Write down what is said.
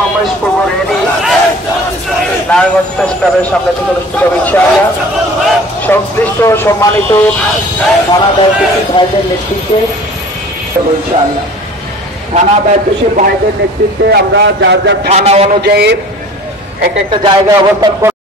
সমাবেশ পূর্ব ready Narayanganj press ক্লাবের সামনে থেকে অনুষ্ঠিত হবে ইনশাআল্লাহ। সংশ্লিষ্ট সম্মানিত থানা দায়িত্বশীল ভাইদের নেতৃত্বে ইনশাআল্লাহ থানা দায়িত্বশীল ভাইদের নেতৃত্বে আমরা যার যার থানা অনুযায়ী এক একটা জায়গায় অবস্থান করব।